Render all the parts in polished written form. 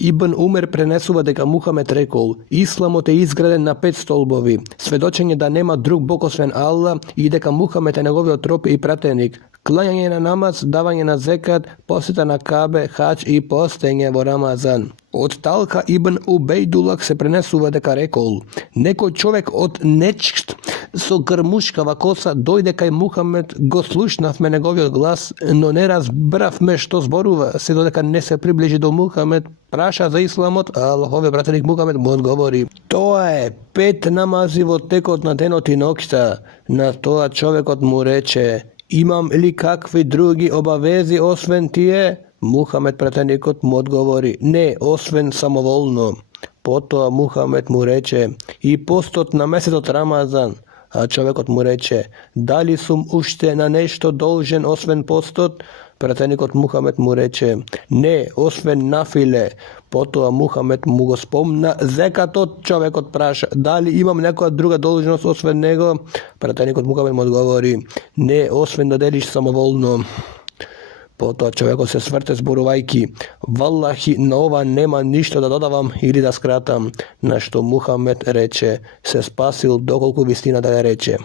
Ibn Umer prenesува дека Мухамед рекол: Исламот е изграден на 5 столбови, сведочење да нема друг бог освен Алла и дека Мухамед е неговиот роб и пратеник, клањање на намаз, давање на зекат, посета на Кабе, хадж и постење во Рамазан. Од Талха ибн Убейдулах се пренесува дека рекол: некој човек од Нечт со грмушкава коса дојде кај Мухамед, го слушнавме неговиот глас, но не разбравме што зборува, се додека не се приближи до Мухамед, праша за исламот, а Аллаховиот пратеник Мухамед му одговори: тоа е 5 намази во текот на денот и ноќта. На тоа човекот му рече: имам ли какви други обавези освен тие? Мухамед пратеникот му одговори: не, освен самоволно. Потоа Мухамед му рече: и постот на месецот Рамазан. А човекот му рече: дали сум уште на нешто должен освен постот? Пратеникот Мухамед му рече: не, освен нафиле. Потоа Мухамед му го спомна зекатот. Човекот праша: дали имам некоја друга должност освен него? Пратеникот Мухамед му одговори: не, освен да делиш самоволно. Потоа човекот се сврте зборувајки: валлахи, на ова нема ништо да додавам или да скратам. На што Мухамед рече: се спасил доколку вистина да ја рече.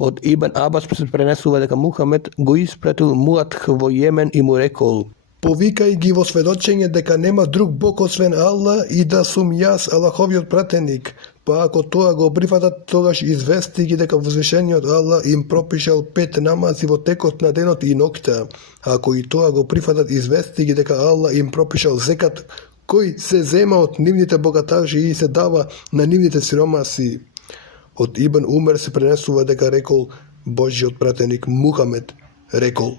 Од Ибн Абас се пренесува дека Мухамед го испратил Муадх во Јемен и му рекол: повикај ги во сведочење дека нема друг бог освен Алла и да сум јас Аллаховиот пратеник. Па ако тоа го прифатат, тогаш извести ги дека возвишениот Алла им пропишал 5 намази во текот на денот и ноќта. Ако и тоа го прифатат, извести ги дека Алла им пропишал зекат, кој се зема од нивните богатажи и се дава на нивните сиромаси. Од Ибн Умер се пренесува дека рекол Божјиот пратеник Мухамед рекол: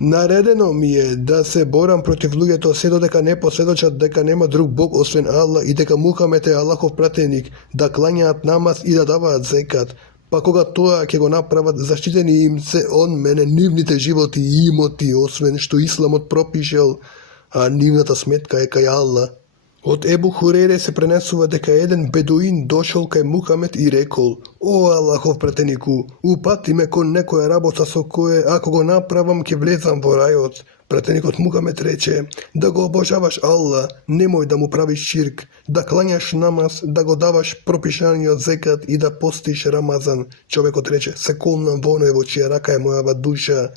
наредено ми е да се борам против луѓето се додека не посведочат дека нема друг бог освен Алла и дека Мухамед е Аллахов пратеник, да клањаат намаз и да даваат зекат. Па кога тоа ќе го направат, заштитени им се он мене нивните животи и имоти, освен што Исламот пропишел, а нивната сметка е кај Алла. Од Ебу Хурейре се пренесува дека еден бедуин дошол кај Мухамед и рекол: о Аллахов пратенику, упати ме кон некоја работа со кое, ако го направам, ќе влезам во рајот. Пратеникот Мухамед рече: да го обожаваш Алла, немој да му правиш ширк, да клањаш намаз, да го даваш пропишаниот зекат и да постиш Рамазан. Човекот рече: се колнам во оној во чија рака е мојава душа,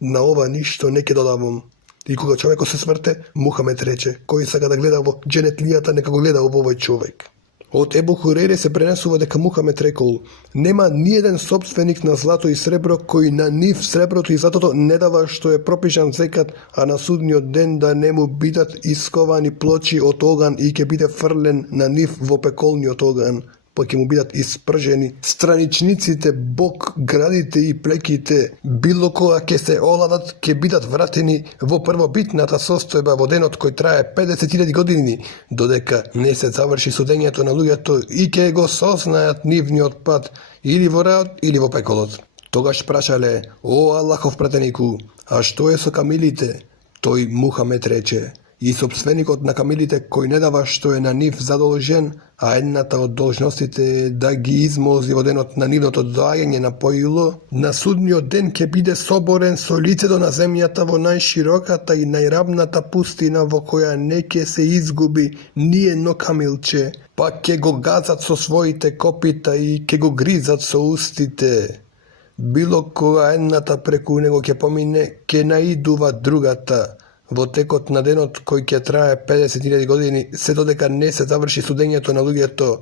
на ова ништо не ќе додавам. И кога човекот се сврте, Мухамед рече: кој сака да гледа во дженетлијата, нека го гледа во овој човек. Од Ебу Хурейре се пренесува дека Мухамед рекол: нема ниеден собственик на злато и сребро кој на нив среброто и златото не дава што е пропишан зекат, а на судниот ден да не му бидат исковани плочи од оган и ќе биде фрлен на нив во пеколниот оган, па ќе му бидат испржени страничниците, бок, градите и плеките, било кога ќе се оладат, ќе бидат вратени во првобитната состојба во денот кој трае 50.000 години, додека не се заврши судењето на луѓето и ќе го сознаат нивниот пат или во рајот или во пеколот. Тогаш прашале: о Аллахов пратенику, а што е со камилите? Тој Мухамед рече: и собственикот на камилите кој не дава што е на нив задолжен, а едната од должностите е да ги измози во денот на нивното доаѓање на поило, на судниот ден ќе биде соборен со лицето на земјата во најшироката и најравната пустина во која не ќе се изгуби ни едно камилче, па ќе го газат со своите копита и ќе го гризат со устите. Било кога едната преку него ќе помине, ќе наидува другата. Во текот на денот кој ќе трае 50.000 години, се додека не се заврши судењето на луѓето,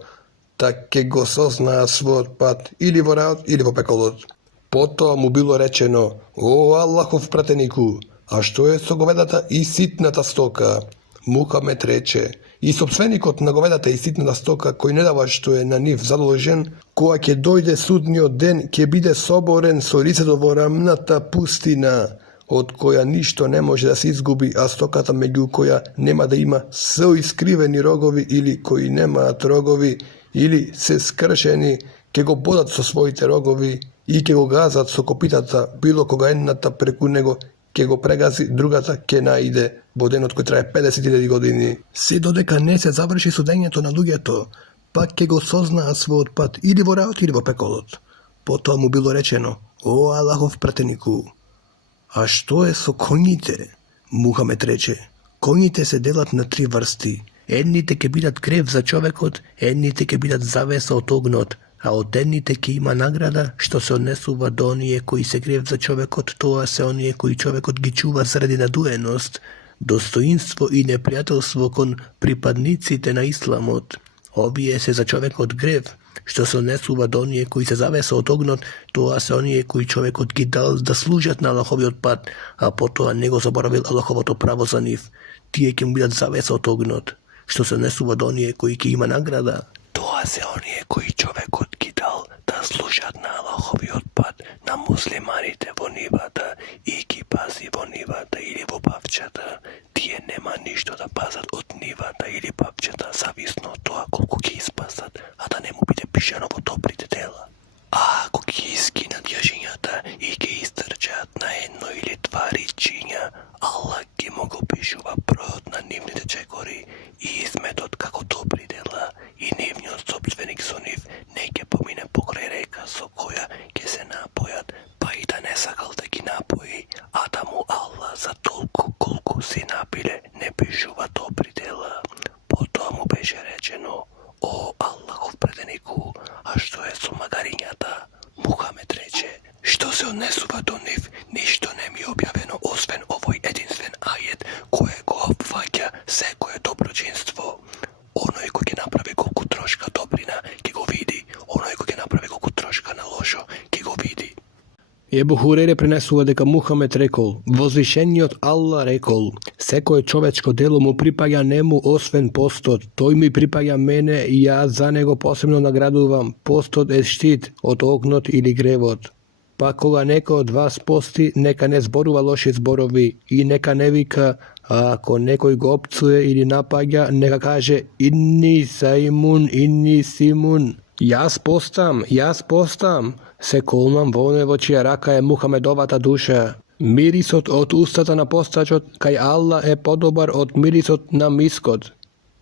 така ќе го сознаа својот пат или во рајот или во пеколот. Потоа му било речено: о Аллахов пратенику, а што е со говедата и ситната стока? Мухамед рече: и собственикот на говедата и ситната стока кој не дава што е на нив задолжен, кога ќе дојде судниот ден, ќе биде соборен со лицето во рамната пустина, од која ништо не може да се изгуби, а стоката меѓу која нема да има соискривени рогови или кои немаат рогови или се скршени, ќе го бодат со своите рогови и ќе го газат со копитата, било кога едната преку него ќе го прегази, другата ќе наиде во денот кој трае 50.000 години. Се додека не се заврши судењето на луѓето, пак ќе го сознаа својот пат или во рајот или во пеколот. Потоа му било речено: о Аллахов пратенику, а што е со коњите? Мухамед рече: Конjите се делат на три врсти. Едните ќе бидат грев за човекот, едните ќе бидат завеса од огнот, а од едните ќе има награда што се однесува до оние кои се грев за човекот, тоа се оние кои човекот ги чува заради надуеност, достоинство и непријателство кон припадниците на исламот. Овие се за човекот грев, што се однесува до оние кои се завеса од огнот, тоа се оние кои човекот ги дал да служат на Аллаховиот пат, а потоа не го заборавил Аллаховото право за нив. Тие ќе му бидат завеса од огнот, што се однесува до оние кои ќе има награда. Тоа се оние кои човекот ги дал да служат на Аллаховиот пат, на муслиманите во нивата и ги пази во нивата или во павчата. Тие нема ништо да пазат од нивата или павчата, зависно од тоа колку ќе испасат, а да не му биде пишано во добрите дела. А ако ги искинат јажињата и ги истрчат на едно или два ричиња, Аллах ги му го пишува бројот на нивните чекори и изметот како добри дела, и нивниот собственик со нив не ќе помине покрај река со која ќе се напојат, па и да не сакал да ги напои, а да му Аллах за толку колку си напиле не пишува добри дела. Потоа му беше речено: о Аллахов претенику, а што е со магарињата? Мухамед рече: што се однесува до нив, ништо не ми објавено освен овој единствен ајет кој го опфаќа секое доброчинство. Оној кој ќе направи колку трошка добрина ќе го види, оној кој ќе направи колку трошка на лошо ќе го види. Ебу Хурейре пренесува дека Мухамед рекол: возвишениот Аллах рекол: секое човечко дело му припаѓа нему освен постот, тој ми припаѓа мене и јас за него посебно наградувам. Постот е штит од огнот или гревот. Па кога некој од вас пости, нека не зборува лоши зборови и нека не вика, а ако некој го опцуе или напаѓа, нека каже: инни саимун, инни симун. Јас постам, се колнам во оној во чија рака е Мухамедовата душа. Мирисот од устата на постачот кај Аллах е подобар од мирисот на мискот.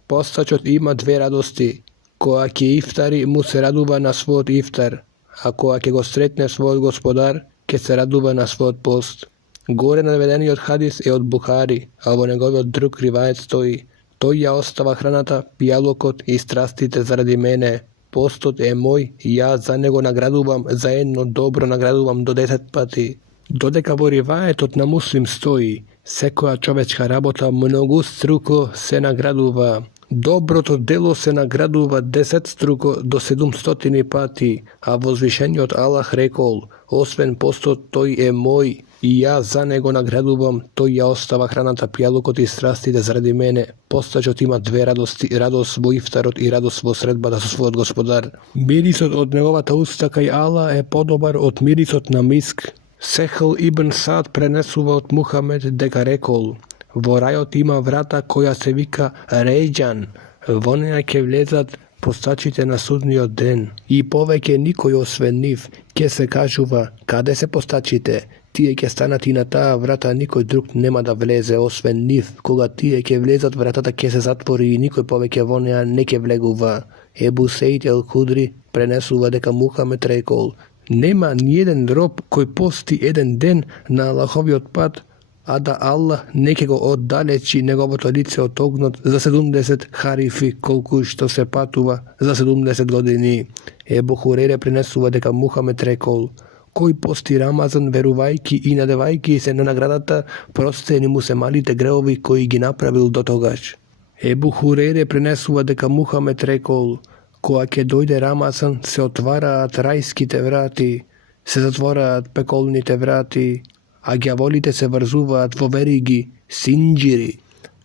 Постачот има две радости. Кога ќе ифтари, му се радува на својот ифтар, а кога ќе го сретне својот господар, ќе се радува на својот пост. Горе наведениот хадис е од Бухари, а во неговиот друг ривајет стои: тој ја остава храната, пијалокот и страстите заради мене. Постот е мој и јас за него наградувам, за едно добро наградувам до 10 пати. Додека во риваетот на Муслим стои: секоја човечка работа многу струко се наградува. Доброто дело се наградува 10 струко до 700 пати, а возвишениот Аллах рекол: освен постот тој е мој и јас за него наградувам, тој ја остава храната, пијалокот и страстите заради мене. Постачот има две радости, радост во ифтарот и радост во средбата со својот господар. Мирисот од неговата уста кај Аллах е подобар од мирисот на миск. Сехл ибн Сад пренесува од Мухамед дека рекол: во рајот има врата која се вика Рејџан, во неја ќе влезат постачите на судниот ден и повеќе никој освен нив. Ќе се кажува: каде се постачите? Тие ќе станат и на таа врата, никој друг нема да влезе освен нив. Кога тие ќе влезат, вратата ќе се затвори и никој повеќе во неа не ќе влегува. Ебу Сеид ел Худри пренесува дека Мухамед рекол: нема ниеден роб кој пости еден ден на Аллаховиот пат, а да Аллах не ќе го оддалечи неговото лице од огнот за 70 харифи, колку што се патува за 70 години. Ебу Хурейре пренесува дека Мухамед рекол: кој пости Рамазан верувајки и надевајки се на наградата, простени му се малите греови кои ги направил до тогаш. Ебу Хурейре пренесува дека Мухамед рекол: кога ќе дојде Рамазан, се отвараат рајските врати, се затвораат пеколните врати, а ѓаволите се врзуваат во вериги, синџири.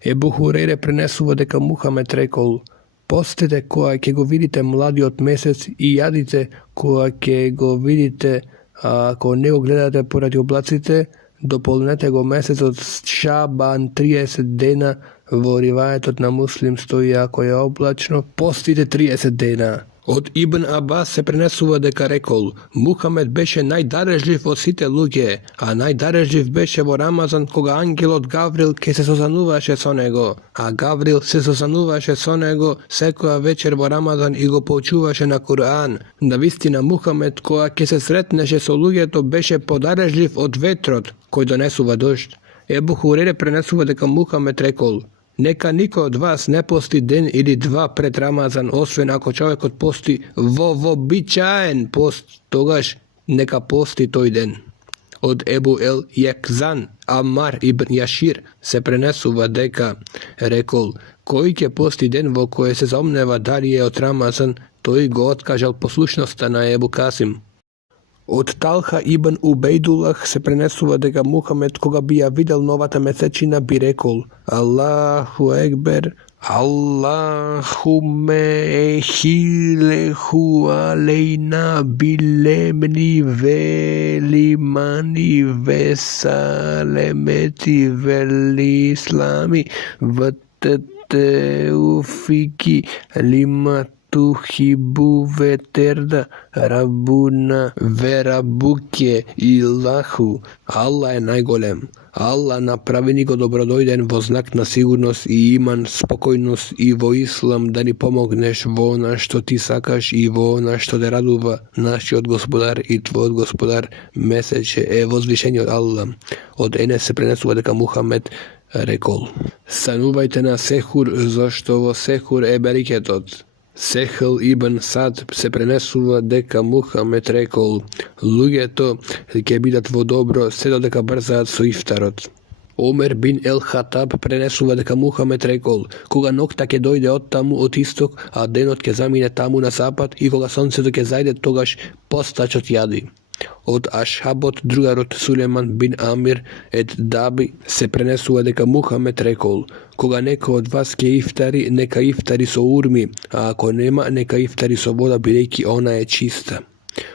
Ебу Хурейре пренесува дека Мухамед рекол: постете кога ќе го видите младиот месец и јадите кога ќе го видите, а ако не го гледате поради облаците, дополнете го месецот Шабан 30 дена. Во риваетот на Муслим стои: ако е облачно, постите 30 дена. Од Ибн Абас се пренесува дека рекол: Мухамед беше најдарежлив од сите луѓе, а најдарежлив беше во Рамазан кога ангелот Гаврил ке се созануваше со него, а Гаврил се созануваше со него секоја вечер во Рамазан и го поучуваше на Кур'ан. Навистина Мухамед кога ке се сретнеше со луѓето беше подарежлив од ветрот кој донесува дожд. Ebu Hurere prenесува дека Мухамед рекол: Нека никој од вас не пости ден или два пред Рамазан, освен ако човекот пости во вообичаен пост, тогаш нека пости тој ден. Од Ебу ел Јекзан, Амар ибн Јашир се пренесува дека рекол: кој ќе пости ден во кој се сомнева дали е од Рамазан, тој го откажал послушноста на Ебу Касим. Од Талха ибн Убейдулах се пренесува дека Мухамед, кога би ја видел новата месечина, би рекол: Аллаху екбер, Аллахуме ехилеху алейна билемни велимани весалемети велислами ваттеуфики лима тухибу ветерда рабуна верабуке Илаху. Аллах е најголем. Аллах направи ни го добродојден во знак на сигурност и иман, спокојност и во ислам да ни помогнеш во она што ти сакаш и во она што те радува нашиот Господар и твојот Господар месече е возвишениот Аллах. Од Енес се пренесува дека Мухамед рекол: станувајте на сехур, зашто во сехур е берекетот. Сехл ибн Сад се пренесува дека Мухамед рекол: луѓето ќе бидат во добро се додека брзаат со ифтарот. Омер бин ел Хатаб пренесува дека Мухамед рекол: кога ноќта ќе дојде од таму од исток, а денот ќе замине таму на запад, и кога сонцето ќе зајде, тогаш постачот јади. Од Ашхабот, другарот Сулеман бин Амир ед Даби се пренесува дека Мухамед рекол: кога некој од вас ќе ифтари, нека ифтари со урми, а ако нема, нека ифтари со вода, бидејќи она е чиста.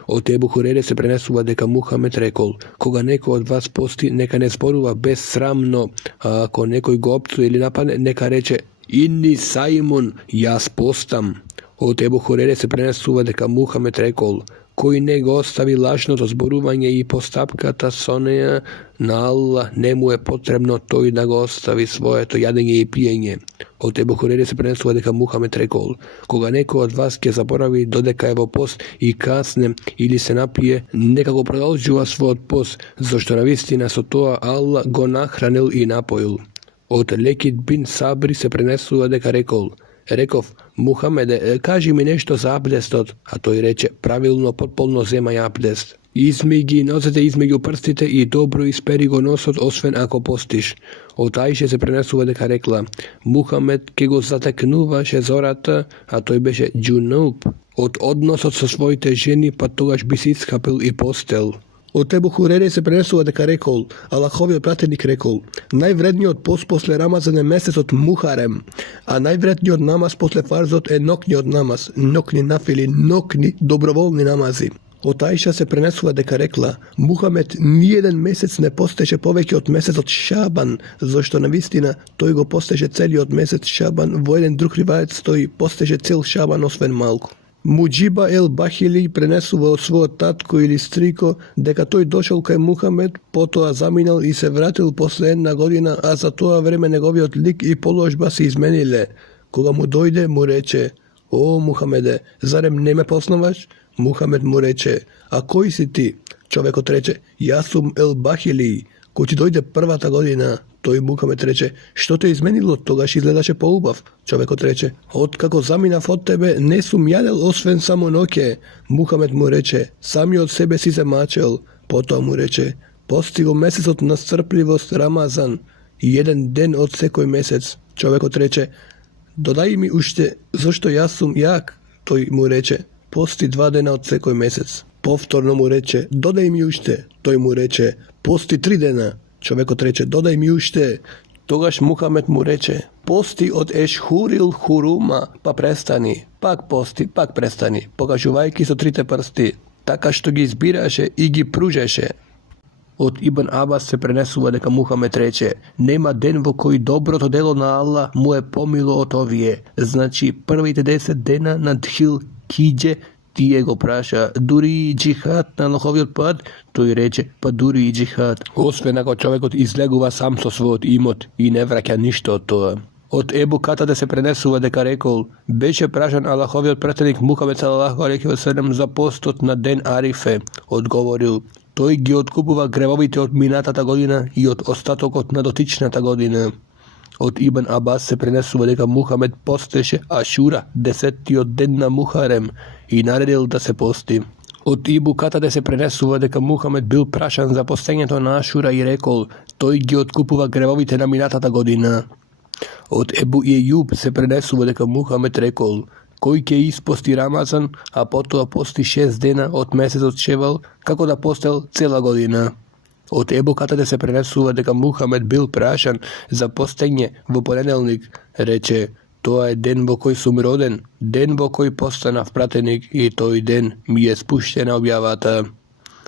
Од Ебу Хурере се пренесува дека Мухамед рекол: кога некој од вас пости, нека не зборува безсрамно, а ако некој го опцуе или нападне, нека рече: инни саимун, јас постам. Од Ебу Хурере се пренесува дека Мухамед рекол: кој не го остави лажното зборување и постапката со неа на Аллах, не му е потребно тој да го остави своето јадење и пиење. Од Ебу Хурере се пренесува дека Мухамед рекол: кога некој од вас ќе заборави додека е во пост и касне или се напие, нека го продолжува својот пост, зашто навистина со тоа Аллах го нахранил и напоил. Од Лекид бин Сабри се пренесува дека рекол: реков: Мухамеде, кажи ми нешто за абдестот, а тој рече: правилно потполно земај абдест. Измеј ги нозете измеѓу прстите и добро испери го носот, освен ако постиш. Од Аише се пренесува дека рекла: Мухамед ке го затекнуваше зората, а тој беше џунуб од односот со своите жени, па тогаш би се искапил и постел. Од Ебу Хурере се пренесува дека рекол: Аллаховиот пратеник рекол: највредниот пост после Рамазан е месецот Мухарем, а највредниот намаз после фарзот е нокниот намаз, нокни нафили, нокни доброволни намази. Од Аиша се пренесува дека рекла: Мухамед ниеден месец не постеше повеќе од месецот Шабан, зашто навистина тој го постеше целиот месец Шабан, во еден друг риваец тој постеше цел Шабан освен малку. Муџиба ел Бахили пренесува од својот татко или стрико дека тој дошол кај Мухамед, потоа заминал и се вратил после една година, а за тоа време неговиот лик и положба се измениле. Кога му дојде, му рече: О, Мухамеде, зарем не ме познаваш? Мухамед му рече: а кој си ти? Човекот рече: јас сум ел Бахили, кој ти дојде првата година. Тој Мухамед рече: што те изменило, тогаш изгледаше поубав. Човекот рече: откако заминав од тебе, не сум јадел освен само ноќе. Мухамед му рече: сами од себе си се мачел. Потоа му рече: пости го месецот на стрпливост Рамазан, и еден ден од секој месец. Човекот рече: додај ми уште, зашто јас сум јак. Тој му рече: пости 2 дена од секој месец. Повторно му рече: додај ми уште. Тој му рече: пости 3 дена. Човекот рече: додај ми уште. Тогаш Мухамед му рече: пости од Ешхурил Хурума, па престани. Пак пости, пак престани, покажувајќи со 3 прсти, така што ги избираше и ги пружеше. Од Ибн Абас се пренесува дека Мухамед рече: нема ден во кој доброто дело на Аллах му е помило од овие. Значи првите 10 дена на Дхил Киџе тие го праша: дури и џихад на Аллаховиот пат? Тој рече: па дури и џихад, освен ако човекот излегува сам со својот имот и не враќа ништо од тоа. Од Ебу Катаде се пренесува дека рекол: беше прашан Аллаховиот пратеник Мухамед салалаху алейхи ве селем за постот на ден Арифе. Одговорил: тој ги откупува гревовите од минатата година и од остатокот на дотичната година. Од Ибн Абас се пренесува дека Мухамед постеше Ашура, 10-тиот ден на Мухарем, и наредил да се пости. Од Ибу Катаде се пренесува дека Мухамед бил прашан за постењето на Ашура и рекол, тој ги откупува гревовите на минатата година. Од Ебу Ијуб се пренесува дека Мухамед рекол, кој ќе испости Рамазан, а потоа пости 6 дена од месецот Шевал, како да постел цела година. Од Ебу Катаде се пренесува дека Мухамед бил прашан за постење во понеделник, рече, тоа е ден во кој сум роден, ден во кој постанав пратеник и тој ден ми е спуштена објавата.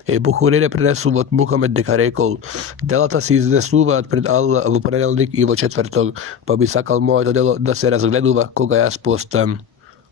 Ебу Хурере пренесува од Мухамед дека рекол, делата се изнесуваат пред Аллах во понеделник и во четврток, па би сакал моето дело да се разгледува кога јас постам.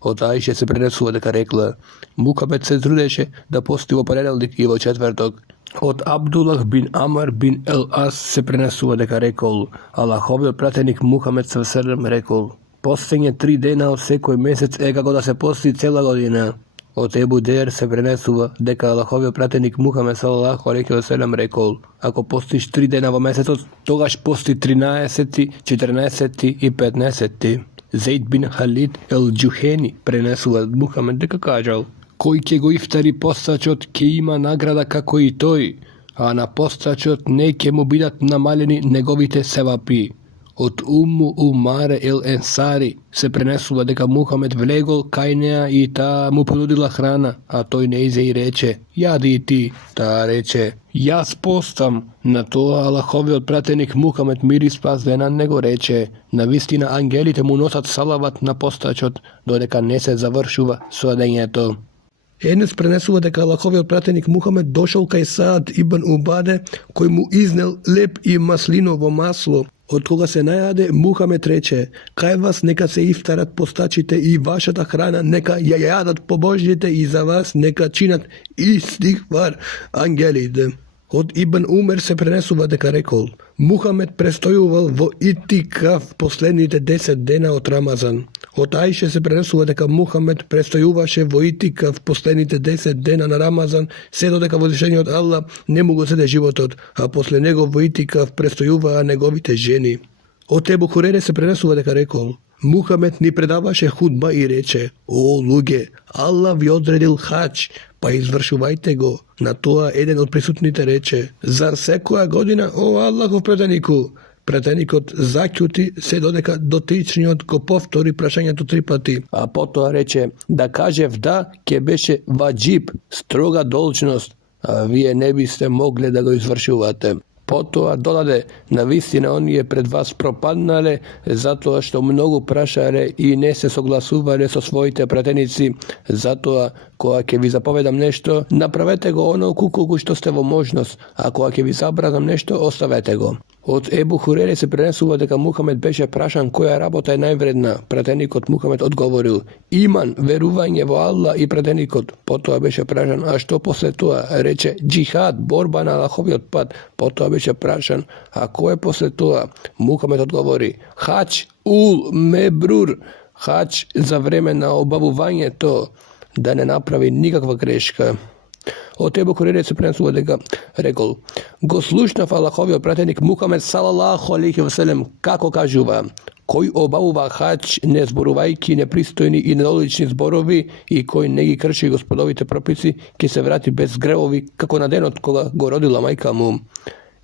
Од Аише се пренесува дека рекла, Мухамед се трудеше да пости во понеделник и во четврток. Од Абдулах бин Амар бин Ел Ас се пренесува дека рекол, Аллаховиот пратеник Мухамед ﷺ рекол, постење 3 дена од секој месец е како да се пости цела година. Од Ебу Дер се пренесува дека Аллаховиот пратеник Мухамед ﷺ рекол, ако постиш 3 дена во месецот, тогаш пости 13, 14 и 15. Зейд бин Халид Ел Џухени пренесува од Мухамед дека кажал, кој ќе го ифтари постачот ќе има награда како и тој, а на постачот не ќе му бидат намалени неговите севапи. Од Умму Умаре Ел Енсари се пренесува дека Мухамед влегол кај неа и таа му понудила храна, а тој не изе и рече, јади и ти. Таа рече, јас постам. На тоа Аллаховиот пратеник Мухамед мир и спас да на него рече, навистина ангелите му носат салават на постачот, додека не се завршува соадењето. Енес пренесува дека Аллаховиот пратеник Мухамед дошол кај Саад ибн Убаде, кој му изнел леп и маслиново масло. Од кога се најаде, Мухамед рече, кај вас нека се ифтарат постачите и вашата храна нека ја јадат побожните и за вас нека чинат истигфар ангелите. Од Ибн Умер се пренесува дека рекол, Мухамед престојувал во итикаф последните 10 дена од Рамазан. Од Аише се пренесува дека Мухамед престојуваше во итикаф последните 10 дена на Рамазан, се додека возвишениот Аллах не му го зеде животот, а после него во итикаф престојуваа неговите жени. Од Ебу Хурере се пренесува дека рекол, Мухамед ни предаваше худба и рече, о луѓе, Аллах ви одредил хадж, па извршувајте го. На тоа еден од присутните рече, зар секоја година, о Аллахов пратенику? Пратеникот заќути се додека дотичниот го повтори прашањето 3 пати, а потоа рече, да кажев да, ќе беше ваџиб, строга должност, а вие не бисте могле да го извршувате. Потоа додаде, навистина оние пред вас пропаднале, затоа што многу прашале и не се согласувале со своите пратеници, затоа кога ќе ви заповедам нешто, направете го онолку колку што сте во можност, а кога ќе ви забранам нешто, оставете го. Од Ебу Хурере се пренесува дека Мухамед беше прашан која работа е највредна. Пратеникот Мухамед одговорил, иман, верување во Аллах и пратеникот. Потоа беше прашан, а што после тоа? Рече, џихад, борба на Аллаховиот пат. Потоа беше прашан, а кој е после тоа? Мухамед одговори, хадж ул мебрур, хадж за време на обавувањето, да не направи никаква грешка. Од Ебу Хурере се пренесува дека рекол, го слушнав Аллаховиот пратеник Мухамед салалаху алейхи ва селем како кажува, кој обавува хадж не зборувајќи непристојни и недолични зборови и кој не ги крши господовите прописи, ќе се врати без гревови како на денот кога го родила мајка му.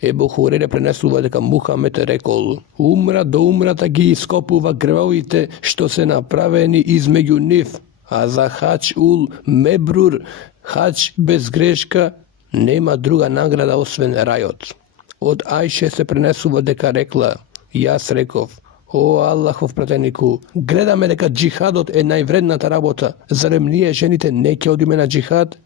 Ебу Хурере пренесува дека Мухамед рекол, умра до умрата ги ископува гревовите што се направени измеѓу нив, а за хадж ул мебрур, хадж без грешка, нема друга награда освен рајот. Од Аише се пренесува дека рекла, јас реков, о Аллахов пратенику, гледаме дека џихадот е највредната работа, зарем ние жените не ќе одиме на џихад?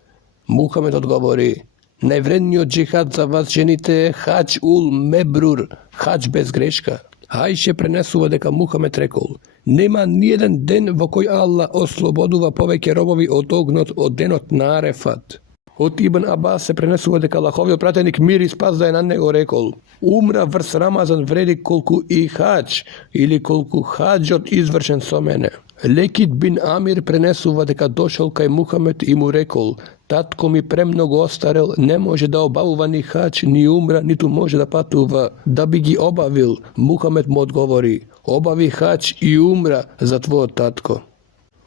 Мухамед одговори, највредниот џихад за вас жените е хадж ул мебрур, хадж без грешка. Аише пренесува дека Мухамед рекол, нема ниеден ден во кој Аллах ослободува повеќе робови од огнот од денот на Арефат. Od Ibn Abbas se prenesува дека Аллаховиот пратеник мир и спас да е на него рекол: умра врз Рамазан вреди колку и хадж или колку хаджот извршен со мене. Лекит бин Амир пренесува дека дошол кај Мухамед и му рекол: татко ми премногу остарел, не може да обавува ни хадж, ни умра, ниту може да патува. Да би ги обавил, Мухамед му одговори: обави хадж и умра за твојот татко.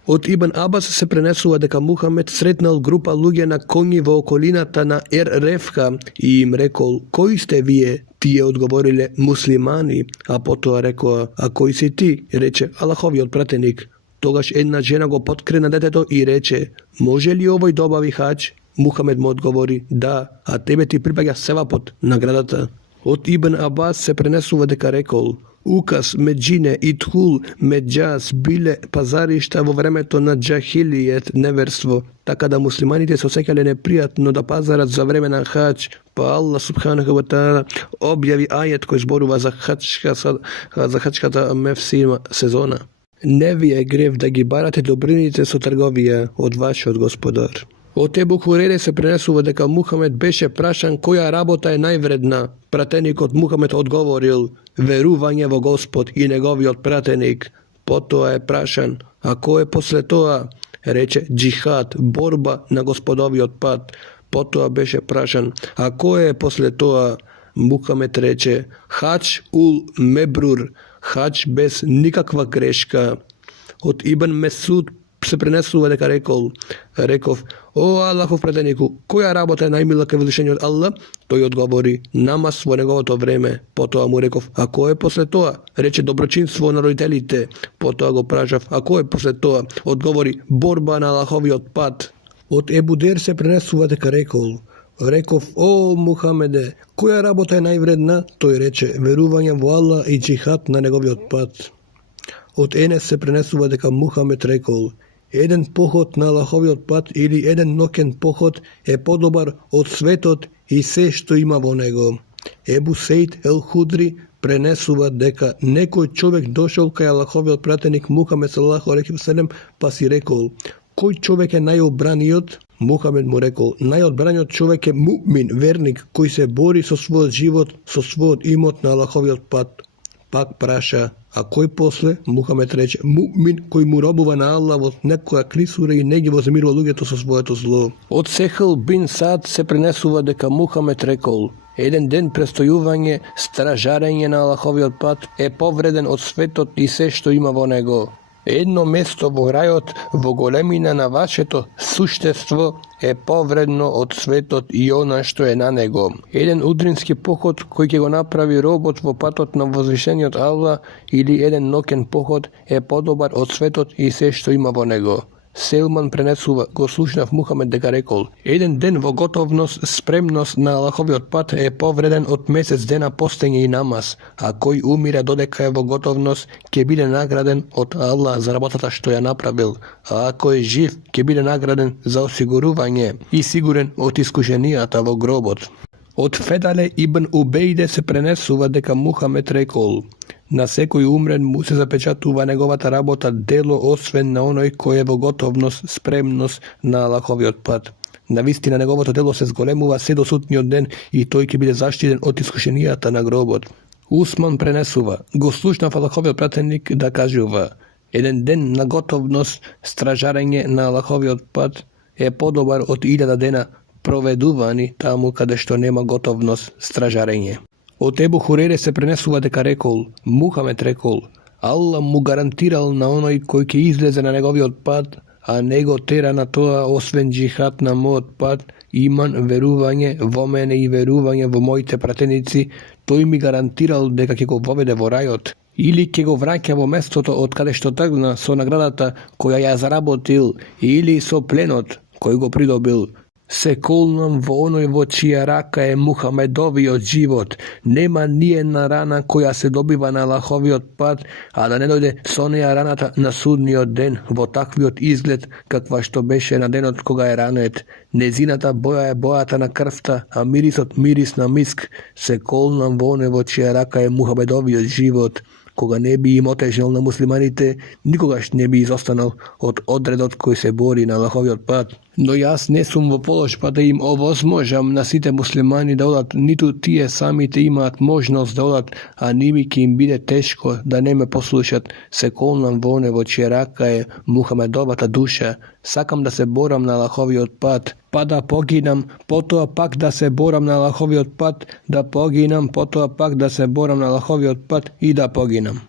Од Ибн Абас се пренесува дека Мухамед сретнал група луѓе на коњи во околината на Ревха и им рекол: кои сте вие? Тие одговориле: муслимани, а потоа рекоа: а кој си ти? Рече: Аллаховиот пратеник. Тогаш една жена го поткрена детето и рече: може ли овој да обави хадж? Мухамед му одговори: да, а тебе ти припаѓа севапот, наградата. Од Ибн Абас се пренесува дека рекол: Укас, Меджине и Тхул, Меджас биле пазаришта во времето на джахилијет, неверство, така да муслиманите се осеќале непријатно да пазарат за време на хадж, па Аллах субханаху ва таала објави ајет кој зборува за хаджката мевсима сезона. Не ви е грев да ги барате добрините со трговија од вашиот господар. Од Ебу Хурере се пренесува дека Мухамед беше прашан која работа е највредна. Пратеникот Мухамед одговорил: верување во Господ и неговиот пратеник. Потоа е прашан: а кој е после тоа? Рече: джихад, борба на Господовиот пат. Потоа беше прашан: а кој е после тоа? Мухамед рече: хадж ул мебрур, хадж без никаква грешка. Од Ибн Месуд се пренесува дека реков: о Аллахов пратенику, која работа е најмила кај возвишениот Аллах? Тој одговори: намаз во неговото време. Потоа му реков: а кој е после тоа? Рече: доброчинство на родителите. Потоа го прашав: а кој е после тоа? Одговори: борба на Аллаховиот пат. Од Ебу Дер се пренесува дека реков: о Мухамеде, која работа е највредна? Тој рече: верување во Аллах и джихад на неговиот пат. Од Енес се пренесува дека Мухамед рекол: еден поход на Аллаховиот пат или еден ноќен поход е подобар од светот и се што има во него. Ебу Сеид ел Худри пренесува дека некој човек дошол кај Аллаховиот пратеник Мухамед саллаллаху алейхи ве селем, па си рекол: кој човек е најодбраниот? Мухамед му рекол: најодбраниот човек е муъмин, верник, кој се бори со својот живот, со својот имот на Аллаховиот пат. Пак праша: а кој после? Мухамед рече: муъмин кој му робува на Аллах во некоја клисура и не ги возмирува луѓето со своето зло. Од Сехл бин Сад се пренесува дека Мухамед рекол: еден ден престојување, стражарење на Аллаховиот пат е повреден од светот и се што има во него. Едно место во рајот во големина на вашето суштество е повредно од светот и она што е на него. Еден удрински поход кој ќе го направи робот во патот на возвишениот Аллах или еден ноќен поход е подобар од светот и се што има во него. Селман пренесува: го слушнав Мухамед дека рекол: еден ден во готовност, спремност на Аллаховиот пат е повреден од месец дена постење и намаз, а кој умира додека е во готовност ќе биде награден од Аллах за работата што ја направил, а ако е жив ќе биде награден за осигурување и сигурен од искушенијата во гробот. Од Федале ибн Убејде се пренесува дека Мухамед рекол: на секој умрен му се запечатува неговата работа дело освен на оној кој е во готовност, спремност на Аллаховиот пат. Навистина неговото дело се зголемува се до сутниот ден и тој ќе биде заштитен од искушенијата на гробот. Усман пренесува: го слушнав Аллаховиот пратеник да кажува: еден ден на готовност, стражарење на Аллаховиот пат е подобар од 1000 дена проведувани таму каде што нема готовност, стражарење. Од Ебу Хурере се пренесува дека Мухамед рекол: Аллах му гарантирал на оној кој ќе излезе на неговиот пат, а не го тера на тоа освен джихад на мојот пат, иман, верување во мене и верување во моите пратеници, тој ми гарантирал дека ќе го воведе во рајот или ќе го враќа во местото од каде што тргна со наградата која ја заработил или со пленот кој го придобил. Се колнам во оној во чија рака е Мухамедовиот живот. Нема ниедна рана која се добива на Аллаховиот пат, а да не дојде со неја раната на судниот ден во таквиот изглед каква што беше на денот кога е ранет. Незината боја е бојата на крвта, а мирисот мирис на миск. Се колнам во оној во чија рака е Мухамедовиот живот. Кога не би им отежнал на муслиманите, никогаш не би изостанал од одредот кој се бори на Аллаховиот пат. Но јас не сум во положба да им овозможам на сите муслимани да одат, ниту тие самите имаат можност да одат, а ними ќе им биде тешко да не ме послушат. Се колнам во оне во чија рака е Мухамедовата душа. Сакам да се борам на Аллаховиот пат, па да погинам, потоа пак да се борам на Аллаховиот пат, да погинам, потоа пак да се борам на Аллаховиот пат и да погинам.